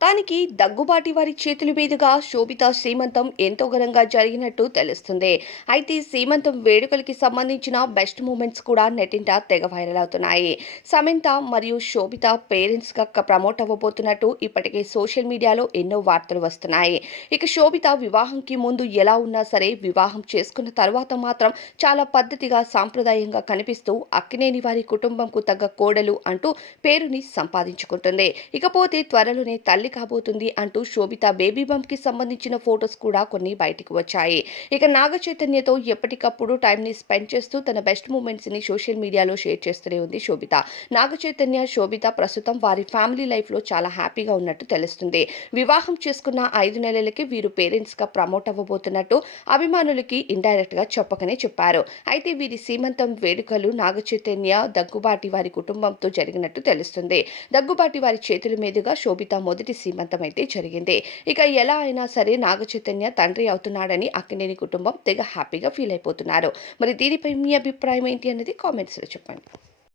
మొత్తానికి దగ్గుబాటి వారి చేతుల మీదుగా శోభిత సీమంతం ఎంతో ఘనంగా జరిగినట్టు తెలుస్తుంది. అయితే సీమంతం వేడుకలకి సంబంధించిన బెస్ట్ మూమెంట్స్ కూడా నెట్టింట తెగ వైరల్ అవుతున్నాయి. సమంత మరియు శోభిత పేరెంట్స్గా ప్రమోట్ అవ్వబోతున్నట్టు ఇప్పటికే సోషల్ మీడియాలో ఎన్నో వార్తలు వస్తున్నాయి. ఇక శోభిత వివాహంకి ముందు ఎలా ఉన్నా సరే వివాహం చేసుకున్న తర్వాత మాత్రం చాలా పద్ధతిగా సాంప్రదాయంగా కనిపిస్తూ అక్కినేని వారి కుటుంబంకు తగ్గ కోడలు అంటూ పేరుని సంపాదించుకుంటుంది. ఇకపోతే త్వరలోనే తల్లి కాబోతుంది అంటూ శోభిత బేబీ బంప్కి సంబంధించిన ఫొటోస్ కూడా కొన్ని బయటికి వచ్చాయి. ఇక నాగ చైతన్యతో ఎప్పటికప్పుడు టైం ని స్పెండ్ చేస్తూ తన బెస్ట్ మూమెంట్స్ని సోషల్ మీడియాలో షేర్ చేస్తూనే ఉంది శోభిత. నాగ చైతన్య శోభిత ప్రస్తుతం వారి ఫ్యామిలీ లైఫ్లో చాలా హ్యాపీగా ఉన్నట్టు తెలుస్తుంది. వివాహం చేసుకున్న ఐదు నెలలకి వీరు పేరెంట్స్గా ప్రమోట్ అవ్వబోతున్నట్టు అభిమానులకి ఇండైరెక్ట్గా చెప్పకనే చెప్పారు. అయితే వీరి సీమంతం వేడుకలు నాగ చైతన్య దగ్గుబాటి వారి కుటుంబంతో జరిగినట్టు తెలుస్తుంది. దగ్గుబాటి వారి చేతుల మీదుగా శోభిత మొదటి సీమంతం అయితే జరిగింది. ఇక ఎలా అయినా సరే నాగ చైతన్య తండ్రి అవుతున్నాడని అక్కినేని కుటుంబం తెగ హ్యాపీగా ఫీల్ అయిపోతున్నారు. మరి దీనిపై మీ అభిప్రాయం ఏంటి అనేది కామెంట్స్లో చెప్పండి.